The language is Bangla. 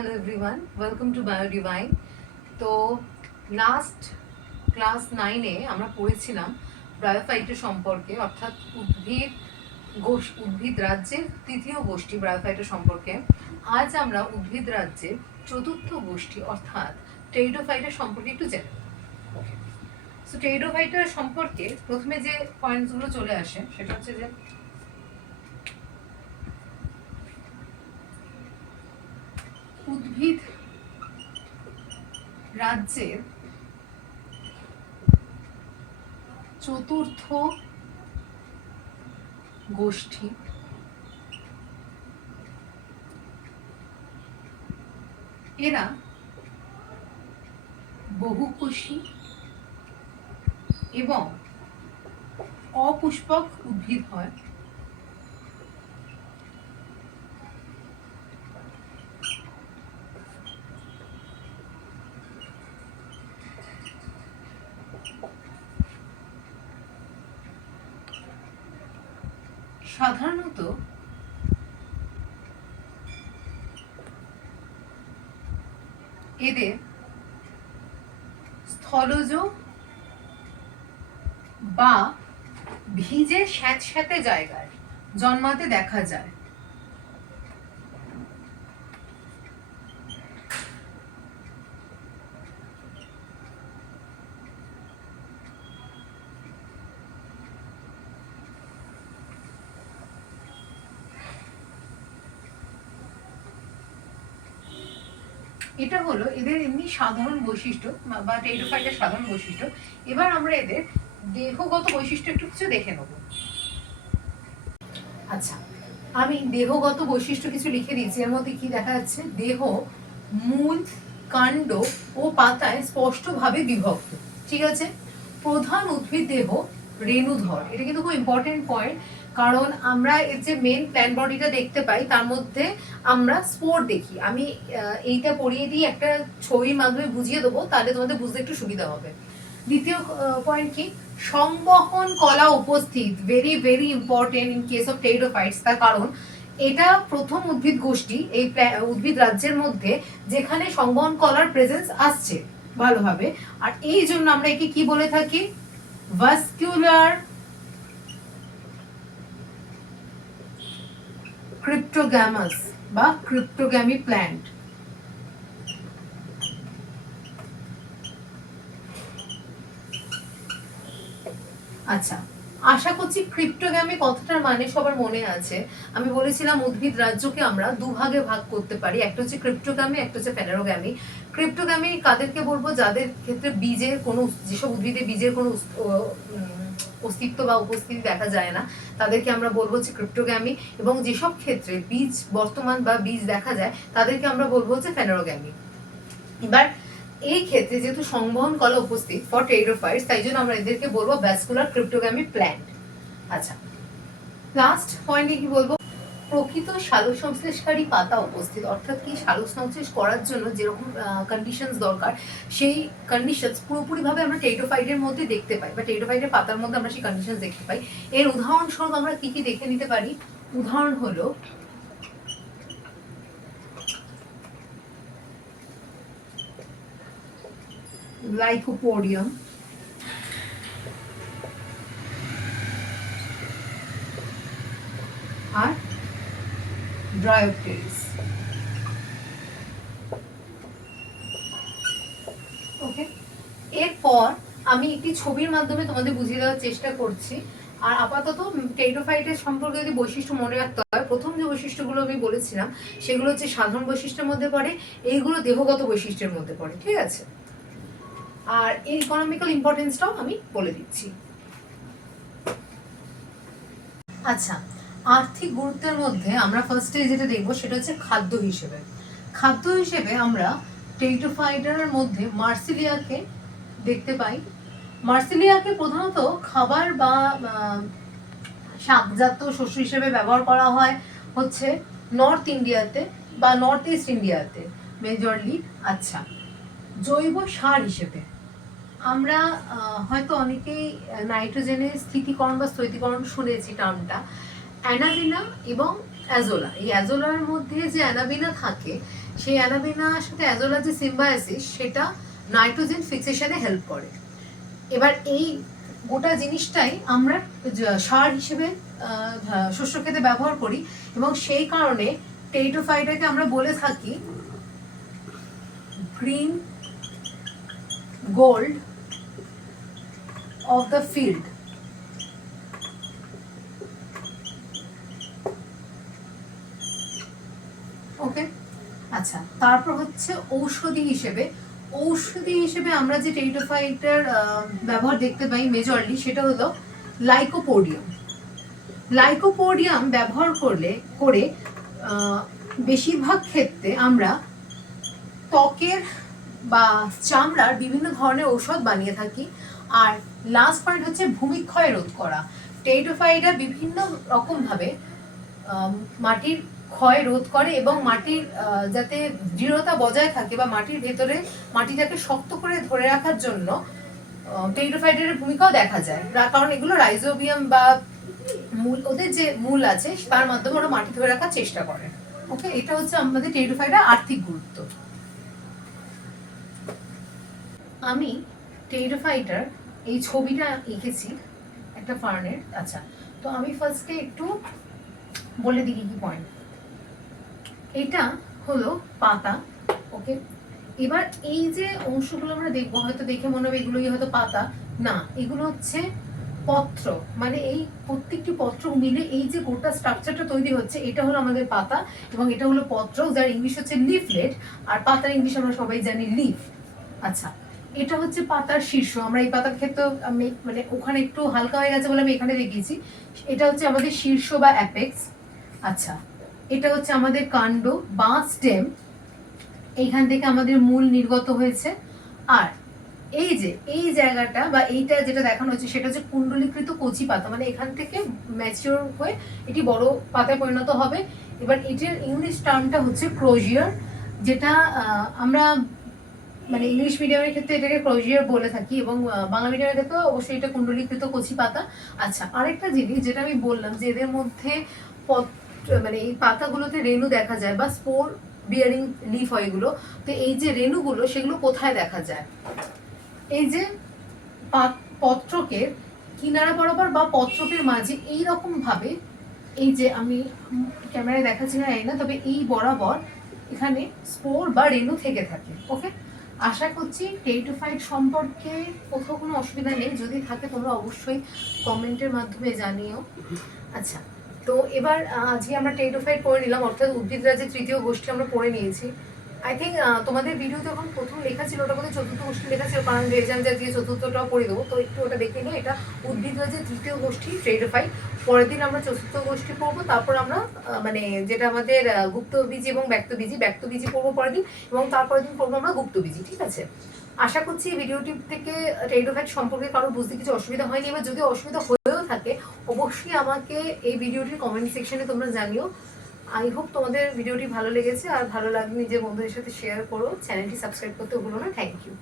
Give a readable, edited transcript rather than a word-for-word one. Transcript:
Hello everyone, welcome to BioDivine. তো লাস্ট ক্লাস 9-এ আমরা পড়েছিলাম ব্রায়োফাইটা সম্পর্কে, অর্থাৎ উদ্ভিদ রাজ্যের তৃতীয় গোষ্ঠী ব্রায়োফাইটা সম্পর্কে। আজ আমরা উদ্ভিদ রাজ্যের চতুর্থ গোষ্ঠী অর্থাৎ টেরিডোফাইটা সম্পর্কে একটু জেনে নেব। ওকে, সো টেরিডোফাইটা সম্পর্কে প্রথমে যে পয়েন্টসগুলো চলে আসে সেটা হচ্ছে যে উদ্ভিদ রাজ্যের চতুর্থ গোষ্ঠী এরা বহুকোষী এবং অপুষ্পক উদ্ভিদ হয়। সাধারণত এদের স্থলজ বা ভিজে স্যাঁতস্যাঁতে জায়গায় জন্মাতে দেখা যায়। এটা হলো এদের এমনি সাধারণ বৈশিষ্ট্য বা টেরিডোফাইটের সাধারণ বৈশিষ্ট্য। এবার আমরা এদের দেহগত বৈশিষ্ট্য একটু কিছু দেখে নেব। আচ্ছা, আমি দেহগত বৈশিষ্ট্য কিছু লিখে দিয়েছি। এর মধ্যে কি দেখা যাচ্ছে? দেহ মূল, কাণ্ড ও পাতায় স্পষ্টভাবে বিভক্ত। ঠিক আছে, প্রধান উদ্ভিদ দেহ রেণুধর। এটা কিন্তু খুব ইম্পর্টেন্ট পয়েন্ট, কারণ আমরা এর যে মেন প্ল্যান্ট বডিটা দেখতে পাই তার মধ্যে আমরা স্পোর দেখি। আমি এইটা পড়িয়ে দিয়ে একটা ছবির মাধ্যমে বুঝিয়ে দেবো, তাহলে তোমাদের বুঝতে একটু সুবিধা হবে। দ্বিতীয় পয়েন্ট কি? সংবহন কলা উপস্থিত, very very important in case of pteridophytes. তার কারণ এটা প্রথম উদ্ভিদ গোষ্ঠী এই উদ্ভিদ রাজ্যের মধ্যে যেখানে সংবহন কলার প্রেজেন্স আসছে ভালোভাবে। আর এই জন্য আমরা একে কি বলে থাকি? ভাস্কুলার ক্রিপ্টোগ্যামাস বা ক্রিপ্টোগ্যামি প্ল্যান্ট। আচ্ছা, আশা করছি ক্রিপ্টোগ্যামি কথাটার মানে সবার মনে আছে। আমি বলেছিলাম উদ্ভিদ রাজ্যকে আমরা দুভাগে ভাগ করতে পারি, একটা হচ্ছে ক্রিপ্টোগ্যামি, একটা হচ্ছে ফেনারোগ্যামি। ক্রিপ্টোগ্যামি কাদেরকে বলবো? যাদের ক্ষেত্রে বীজের কোনো, যেসব উদ্ভিদে বীজের কোনো অস্তিত্ব বা উপস্থিতি দেখা যায় না, তাদেরকে আমরা বলবো হচ্ছে ক্রিপ্টোগ্যামি। এবং যেসব ক্ষেত্রে বীজ বর্তমান বা বীজ দেখা যায় তাদেরকে আমরা বলবো হচ্ছে ফেনারোগ্যামি। এবার এই ক্ষেত্রে যেহেতু সংবহন কলা উপস্থিত ফর টেরিডোফাইটস, তাই জন্য আমরা এদেরকে বলবো ভ্যাসকুলার ক্রিপ্টোগ্যামি প্ল্যান্ট। আচ্ছা, লাস্ট পয়েন্টে কি বলবো? প্রকৃত সালোক সংশ্লেষকারী পাতা উপস্থিত, অর্থাৎ কি সালোক সংশ্লেষ করার জন্য যেরকম কন্ডিশনস দরকার, সেই কন্ডিশনস পুরোপুরিভাবে আমরা টেরিডোফাইটের মধ্যে দেখতে পাই, বা টেরিডোফাইটের পাতার মধ্যে আমরা সেই কন্ডিশনস দেখতে পাই। এর উদাহরণস্বরূপ আমরা কি কি দেখে নিতে পারি? উদাহরণ হলো লাইকোপোডিয়াম, আর ব্রায়োপটেরিস। ওকে, এরপর আমি একটি ছবির মাধ্যমে তোমাদের বুঝিয়ে দেওয়ার চেষ্টা করছি। আর আপাতত টেরিডোফাইটের সম্পর্কে যদি বৈশিষ্ট্য মনে রাখতে হয়, প্রথম যে বৈশিষ্ট্যগুলো আমি বলেছিলাম সেগুলো হচ্ছে সাধারণ বৈশিষ্ট্যের মধ্যে পড়ে, এইগুলো দেহগত বৈশিষ্ট্যের মধ্যে পড়ে। ঠিক আছে, আর এই ইকোনমিক্যাল ইম্পর্টেন্সটাও আমি বলে দিচ্ছি। আচ্ছা, আর্থিক গুরুত্বের মধ্যে আমরা ফার্স্টে যেটা দেখবো সেটা হচ্ছে খাদ্য হিসেবে। খাদ্য হিসেবে আমরা টেরিডোফাইটার মধ্যে মার্সিলিয়াকে দেখতে পাই। মার্সিলিয়াকে প্রধানত খাবার বা শাকজাত শস্য হিসেবে ব্যবহার করা হয় হচ্ছে নর্থ ইন্ডিয়াতে বা নর্থ ইস্ট ইন্ডিয়াতে মেজরলি। আচ্ছা, জৈব সার হিসেবে আমরা হয়তো অনেকেই নাইট্রোজেনের স্থিতিকরণ বা স্থৈতিকরণ শুনেছি টার্মটা। অ্যানাবিনা এবং অ্যাজোলা, এই অ্যাজোলার মধ্যে যে অ্যানাবিনা থাকে সেই অ্যানাবেনার সাথে অ্যাজোলার যে সিম্বায়াসিস সেটা নাইট্রোজেন ফিক্সেশনে হেল্প করে। এবার এই গোটা জিনিসটাই আমরা সার হিসেবে শস্য খেতে ব্যবহার করি, এবং সেই কারণে টেরিডোফাইটাকে আমরা বলে থাকি green gold of the field. Okay, আচ্ছা, তারপর হচ্ছে ঔষধি হিসেবে আমরা যে টেরিডোফাইটার ব্যবহার দেখতে পাই মেজরলি, সেটা হলো লাইকোপোডিয়াম ব্যবহার করে বেশিরভাগ ক্ষেত্রে আমরা ত্বকের বা চামড়ার বিভিন্ন ধরনের ঔষধ বানিয়ে থাকি। আর লাস্ট পয়েন্ট হচ্ছে ভূমিক্ষয় রোধ করা। টেরিডোফাইটা বিভিন্ন রকম ভাবে মাটির ক্ষয় রোধ করে এবং মাটির যাতে দৃঢ়তা বজায় থাকে বা মাটির ভেতরে মাটিটাকে শক্ত করে ধরে রাখার জন্য টেরিডোফাইটের ভূমিকাও দেখা যায়, কারণ এগুলো রাইজোবিয়াম বা ওদের যে মূল আছে তার মাধ্যমে ওরা মাটি ধরে রাখার চেষ্টা করে। ওকে, এটা হচ্ছে আমাদের টেরিডোফাইটের আর্থিক গুরুত্ব। আমি টেরিডোফাইটার এই ছবিটা এঁকেছি একটা ফার্নের। আচ্ছা, তো আমি ফার্স্টে একটু বলে দিই কি পয়েন্ট। এটা হলো পাতা। ওকে, এবার এই যে অংশগুলো আমরা দেখবো, হয়তো দেখে মনে হবে এগুলোই হয়তো পাতা, না, এগুলো হচ্ছে পত্র। মানে এই প্রত্যেকটি পত্র মিলে এই যে গোটা স্ট্রাকচারটা তৈরি হচ্ছে, এটা হলো আমাদের পাতা এবং এটা হলো পত্র, যার ইংলিশ হচ্ছে লিফলেট, আর পাতার ইংলিশ আমরা সবাই জানি লিফ। আচ্ছা, এটা হচ্ছে পাতার শীর্ষ। আমরা এই পাতার ক্ষেত্রে আমি মানে ওখানে একটু হালকা হয়ে গেছে বলে আমি এখানে রেখেছি। এটা হচ্ছে আমাদের শীর্ষ বা অ্যাপেক্স। আচ্ছা, এটা হচ্ছে আমাদের কাণ্ড বা স্টেম, এইখান থেকে আমাদের মূল নির্গত হয়েছে। আর এই যে এই জায়গাটা বা এইটা যেটা দেখানো হচ্ছে সেটা হচ্ছে কুণ্ডলীকৃত কচি পাতা, মানে এখান থেকে ম্যাচিওর হয়ে এটি বড় পাতায় পরিণত হবে। এবার এটার ইংলিশ টার্মটা হচ্ছে ক্রোজিয়ার, যেটা আমরা মানে ইংলিশ মিডিয়ামের ক্ষেত্রে এটাকে ক্রোজিয়ার বলে থাকি এবং বাংলা মিডিয়ামের ক্ষেত্রে অবশ্যই এটা কুণ্ডলীকৃত কচি পাতা। আচ্ছা, আরেকটা জিনিস যেটা আমি বললাম যে এদের মধ্যে মানে এই পাতাগুলোতে রেণু দেখা যায় বা স্পোর বিয়ারিং লিফ হয় এগুলো। তো এই যে রেণুগুলো সেগুলো কোথায় দেখা যায়? এই যে পত্রকের কিনারা বরাবর বা পত্রকের মাঝে এইরকম ভাবে, এই যে আমি ক্যামেরায় দেখাচ্ছি না, তবে এই বরাবর এখানে স্পোর বা রেণু থেকে থাকে। ওকে, আশা করছি টেরিডোফাইট সম্পর্কে কোথাও কোনো অসুবিধা নেই। যদি থাকে তোমরা অবশ্যই কমেন্টের মাধ্যমে জানিও। আচ্ছা, তো এবার আজকে আমরা টেরিডোফাইট পড়ে নিলাম, অর্থাৎ উদ্ভিদ রাজ্যের তৃতীয় গোষ্ঠী আমরা পড়ে নিয়েছি। আই থিঙ্ক তোমাদের ভিডিও যখন প্রথম লেখা ছিল ওটা বোধহয় চতুর্থ গোষ্ঠী লেখা ছিল, কারণ ভেজান জাতীয় চতুর্থটাও পড়ে দেবো, তো একটু ওটা দেখে নিও। এটা উদ্ভিদ রাজ্যের তৃতীয় গোষ্ঠী টেরিডোফাইট। পরের দিন আমরা চতুর্থ গোষ্ঠী পড়বো, তারপর আমরা মানে যেটা আমাদের গুপ্তবীজি এবং ব্যক্তবীজি পড়বো পরের দিন, এবং তারপরের দিন পড়বো আমরা গুপ্তবীজি। ঠিক আছে, আশা করছি এই ভিডিওটি থেকে টেরিডোফাইট সম্পর্কে কারো বুঝতে কিছু অসুবিধা হয়নি। এবার যদি অসুবিধা হয়েও থাকে অবশ্যই আমাকে এই ভিডিওটির কমেন্ট সেকশনে তোমরা জানিও। আই হোপ তোমাদের ভিডিওটি ভালো লেগেছে, আর ভালো লাগলে নিজের বন্ধুদের সাথে শেয়ার করো, চ্যানেলটি সাবস্ক্রাইব করতে ভুলো না। Thank you.